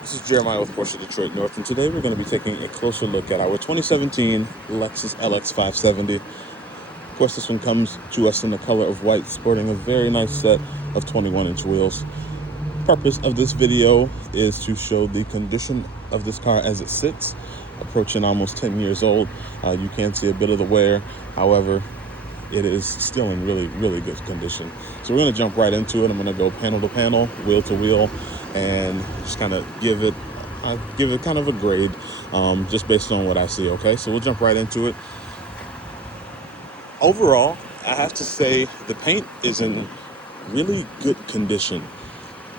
This is Jeremiah with Porsche Detroit North, and today we're going to be taking a closer look at our 2017 Lexus LX 570. Of course, this one comes to us in the color of white, sporting a very nice set of 21-inch wheels. The purpose of this video is to show the condition of this car as it sits, approaching almost 10 years old. You can see a bit of the wear, however, it is still in really, really good condition. So we're going to jump right into it. I'm going to go panel to panel, wheel to wheel, and just kind of give it kind of a grade, just based on what I see. Okay, so we'll jump right into it. Overall, I have to say the paint is in really good condition.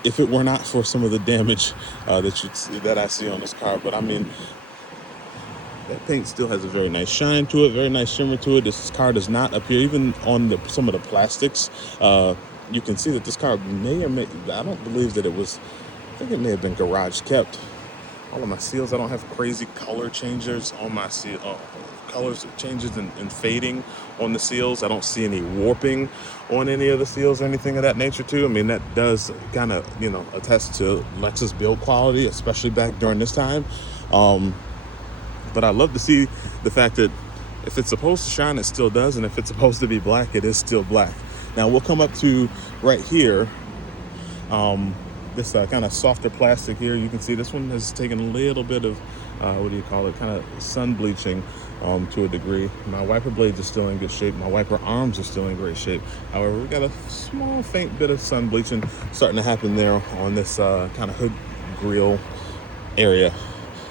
If it were not for some of the damage that I see on this car, but I mean, that paint still has a very nice shine to it, very nice shimmer to it. This car does not appear, even on some of the plastics, you can see that this car may or may, I don't believe that it was, I think it may have been garage kept. All of my seals, I don't have crazy color changes on my seal, colors changes and fading on the seals. I don't see any warping on any of the seals or anything of that nature too. I mean, that does kind of, attest to Lexus build quality, especially back during this time. But I love to see the fact that if it's supposed to shine, it still does. And if it's supposed to be black, it is still black. Now we'll come up to right here. This kind of softer plastic here. You can see this one has taken a little bit of, kind of sun bleaching to a degree. My wiper blades are still in good shape. My wiper arms are still in great shape. However, we got a small, faint bit of sun bleaching starting to happen there on this kind of hood grill area.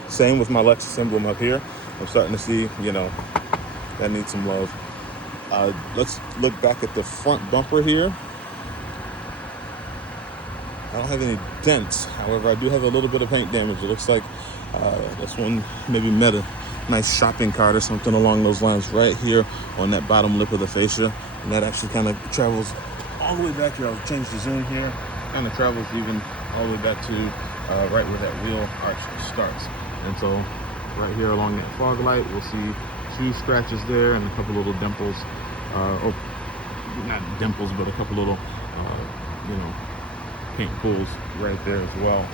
Same with my Lexus emblem up here. I'm starting to see, that needs some love. Let's look back at the front bumper here. I don't have any dents. However, I do have a little bit of paint damage. It looks like this one maybe met a nice shopping cart or something along those lines right here on that bottom lip of the fascia. And that actually kind of travels all the way back here. I'll change the zoom here. Kind of travels even all the way back to right where that wheel arch starts. And so right here along that fog light, we'll see 2 scratches there and a couple little dimples. Not dimples, but a couple little, paint pools right there as well.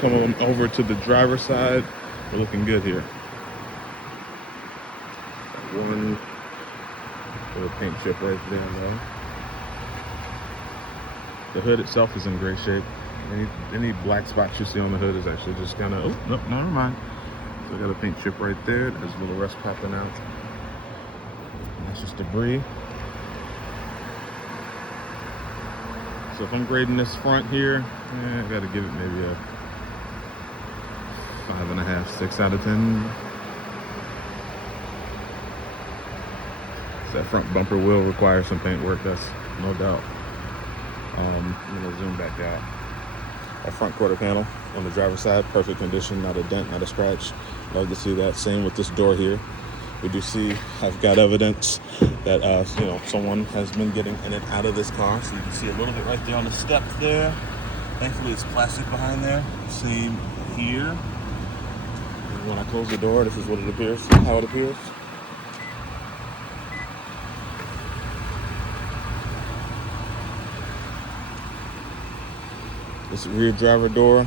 Come on over to the driver's side. We're looking good here. One little paint chip right there, though. The hood itself is in great shape. Any black spots you see on the hood is actually just kind of, oh, no, never mind. So I got a paint chip right there. There's a little rust popping out. And that's just debris. So if I'm grading this front here, I gotta give it maybe a 5.5, 6 out of 10. So that front bumper will require some paint work, that's no doubt. Zoom back out. Our front quarter panel on the driver's side, perfect condition, not a dent, not a scratch. Love to see that. Same with this door here. We do see I've got evidence that someone has been getting in and out of this car. So you can see a little bit right there on the step there. Thankfully it's plastic behind there. Same here. And when I close the door, this is what it appears, how it appears. This rear driver door,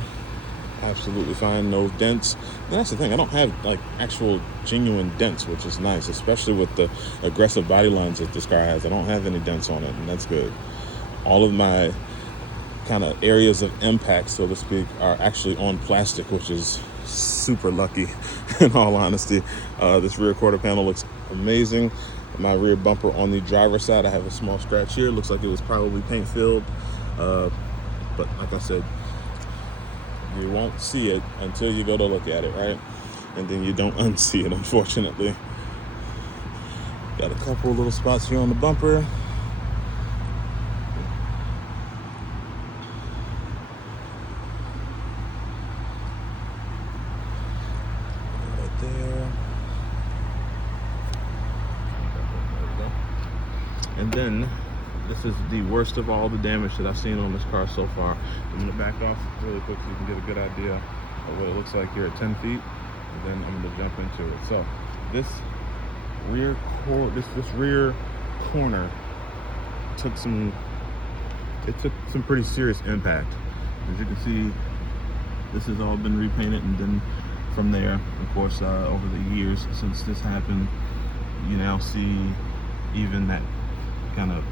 absolutely fine, no dents. And that's the thing, I don't have like actual genuine dents, which is nice, especially with the aggressive body lines that this car has. I don't have any dents on it, and that's good. All of my kind of areas of impact, so to speak, are actually on plastic, which is super lucky in all honesty. This rear quarter panel looks amazing. My rear bumper on the driver's side, I have a small scratch here. Looks like it was probably paint filled. But like I said, you won't see it until you go to look at it, right? And then you don't unsee it, unfortunately. Got a couple little spots here on the bumper. Right there. And then this is the worst of all the damage that I've seen on this car so far. I'm gonna back off really quick so you can get a good idea of what it looks like here at 10 feet, and then I'm gonna jump into it. So this rear corner took some pretty serious impact. As you can see, this has all been repainted, and then from there, of course, over the years since this happened, you now see even that kind of,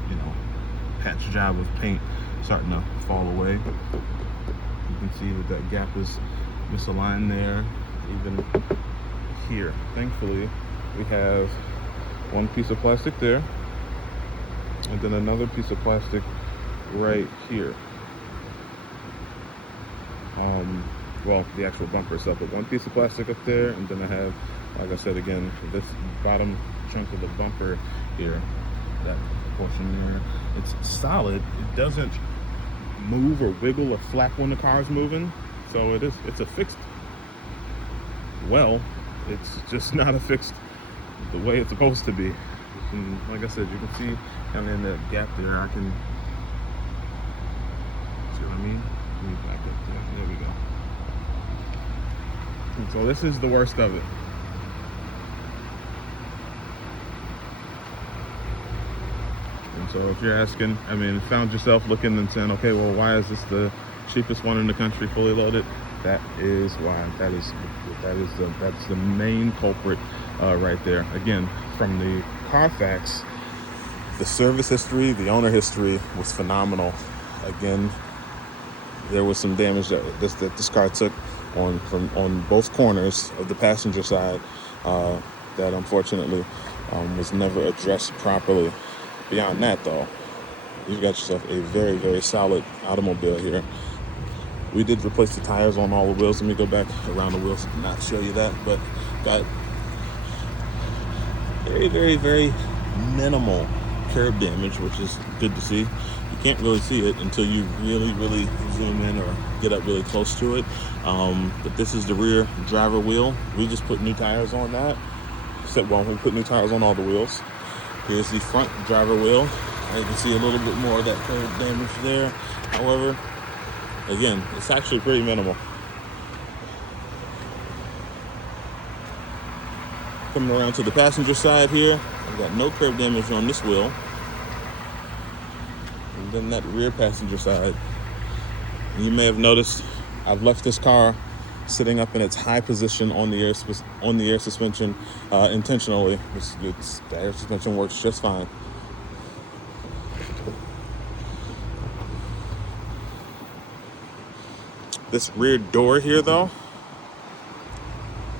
patch job of paint starting to fall away. You can see that gap is misaligned there, even here. Thankfully, we have one piece of plastic there, and then another piece of plastic right here. Well, the actual bumper itself, but one piece of plastic up there, and then I have, like I said again, this bottom chunk of the bumper here, that portion there, it's solid. It doesn't move or wiggle or flap when the car is moving, so it's a fixed well. It's just not affixed the way it's supposed to be. And like I said, you can see kind of in that gap there, I can see what I mean. Move back up there. There we go. And so this is the worst of it. And so if you're asking, found yourself looking and saying, okay, well, why is this the cheapest one in the country fully loaded? That is why. That's the main culprit right there. Again, from the Carfax, the service history, the owner history was phenomenal. Again, there was some damage that this car took on both corners of the passenger side that unfortunately was never addressed properly. Beyond that, though, you've got yourself a very, very solid automobile here. We did replace the tires on all the wheels. Let me go back around the wheels and not show you that, but got very, very, very minimal curb damage, which is good to see. You can't really see it until you really, really zoom in or get up really close to it. But this is the rear driver wheel. We just put new tires on that. We put new tires on all the wheels. Here's the front driver wheel. You can see a little bit more of that curb damage there. However, again, it's actually pretty minimal. Coming around to the passenger side here, I've got no curb damage on this wheel. And then that rear passenger side, you may have noticed I've left this car sitting up in its high position on the air suspension intentionally. The air suspension works just fine. This rear door here, though,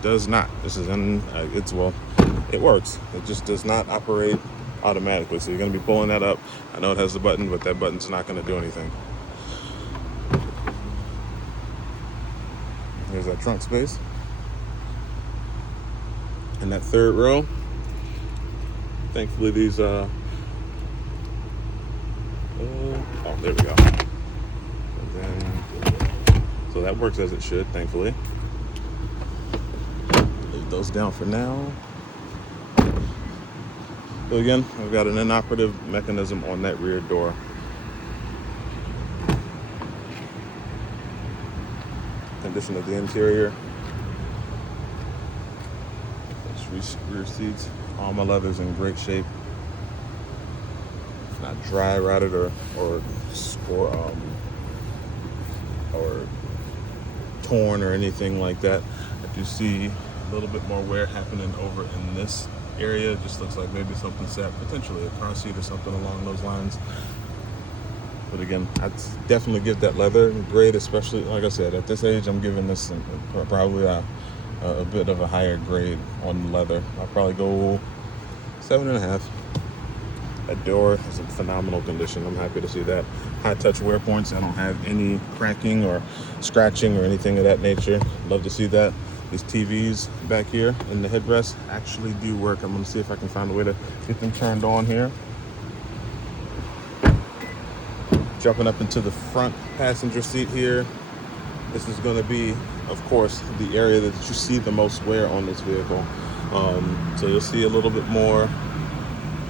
does not. It works. It just does not operate automatically. So you're going to be pulling that up. I know it has the button, but that button's not going to do anything. There's that trunk space. And that third row, thankfully these, there we go. And then, so that works as it should, thankfully. Leave those down for now. So again, I've got an inoperative mechanism on that rear door. Condition of the interior. Rear seats. All my leather's in great shape. It's not dry rotted or torn or anything like that. I do see a little bit more wear happening over in this area. It just looks like maybe something sat, potentially a car seat or something along those lines. But again, I'd definitely give that leather grade, especially, like I said, at this age, I'm giving this probably a bit of a higher grade on leather. I'll probably go 7.5. That door is in phenomenal condition. I'm happy to see that. High touch wear points. I don't have any cracking or scratching or anything of that nature. Love to see that. These TVs back here in the headrest actually do work. I'm going to see if I can find a way to get them turned on here. Jumping up into the front passenger seat here. This is going to be, of course, the area that you see the most wear on this vehicle. So you'll see a little bit more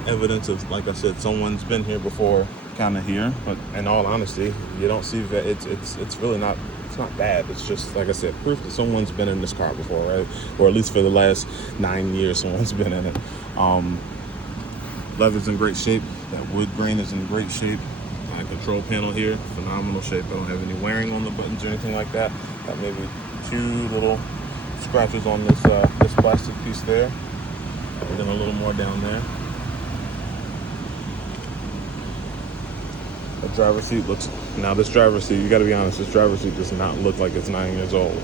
evidence of, like I said, someone's been here before, kind of here. But in all honesty, you don't see that. It's really not. It's not bad. It's just, like I said, proof that someone's been in this car before, right? Or at least for the last 9 years, someone's been in it. Leather's in great shape. That wood grain is in great shape. I control panel here, phenomenal shape. I don't have any wearing on the buttons or anything like that. Got maybe 2 little scratches on this plastic piece there, and then a little more down there. The driver's seat looks, now this driver's seat, you gotta be honest, this driver's seat does not look like it's 9 years old.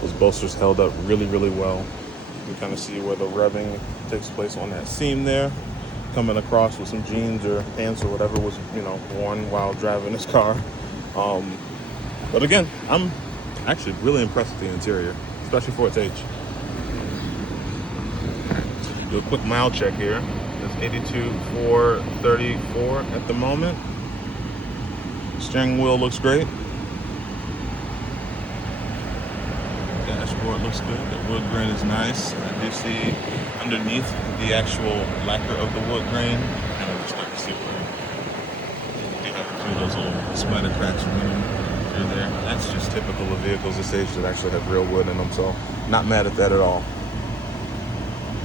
Those bolsters held up really, really well. You can kind of see where the revving takes place on that seam there, coming across with some jeans or pants or whatever was, worn while driving this car. But again, I'm actually really impressed with the interior, especially for its age. Do a quick mile check here. It's 82,434 at the moment. Steering wheel looks great. Dashboard looks good. The wood grain is nice. I do see underneath the actual lacquer of the wood grain, and I'm just starting to see where you have a few of those little spider cracks running through there. That's just typical of vehicles this age that actually have real wood in them, so not mad at that at all.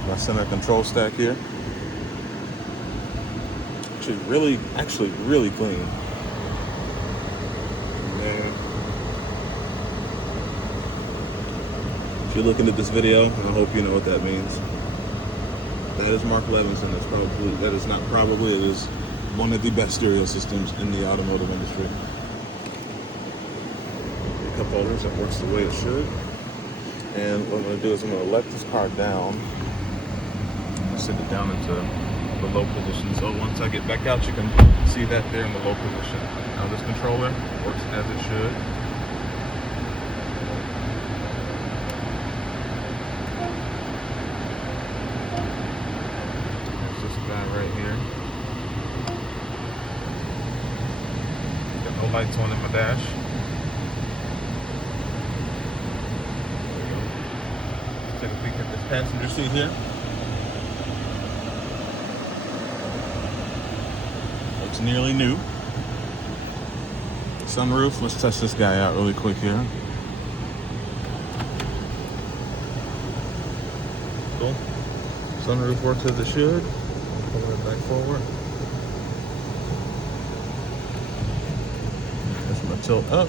My center control stack here. Actually really clean. And if you're looking at this video, I hope you know what that means. That is Mark Levinson. It is one of the best stereo systems in the automotive industry. The cup holders, that works the way it should. And what I'm going to do is I'm going to let this car down. Sit it down into the low position. So once I get back out, you can see that there in the low position. Now this controller works as it should. There's this guy right here. Got no lights on in my dash. There we go. Take a peek at this passenger seat here. Looks nearly new. Sunroof, let's test this guy out really quick here. Cool. Sunroof works as it should. Pull it back forward. Just gonna tilt up.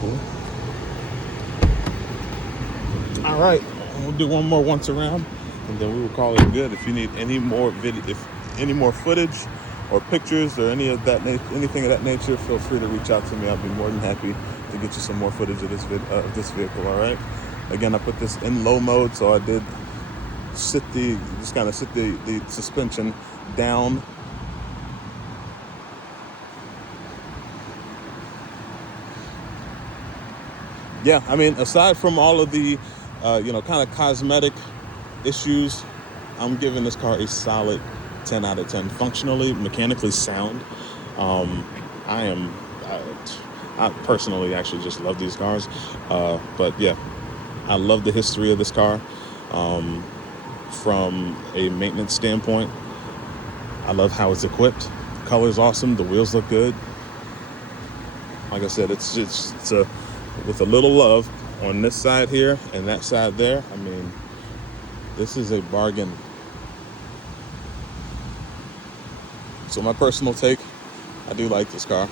Cool. All right, we'll do one more once around, and then we will call it good. If you need any more any more footage or pictures or anything of that nature, feel free to reach out to me. I'll be more than happy to get you some more footage of this vehicle. All right. Again, I put this in low mode, so I did sit the suspension down. Yeah, I mean, aside from all of the kind of cosmetic issues, I'm giving this car a solid 10 out of 10. Functionally, mechanically sound. I personally actually just love these cars. But yeah, I love the history of this car. From a maintenance standpoint, I love how it's equipped. The color's awesome. The wheels look good. Like I said, it's with a little love on this side here and that side there. I mean, this is a bargain. So my personal take, I do like this car.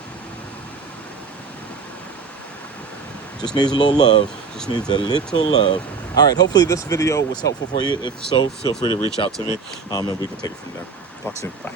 Just needs a little love. Just needs a little love. All right, hopefully this video was helpful for you. If so, feel free to reach out to me, and we can take it from there. Talk soon. Bye.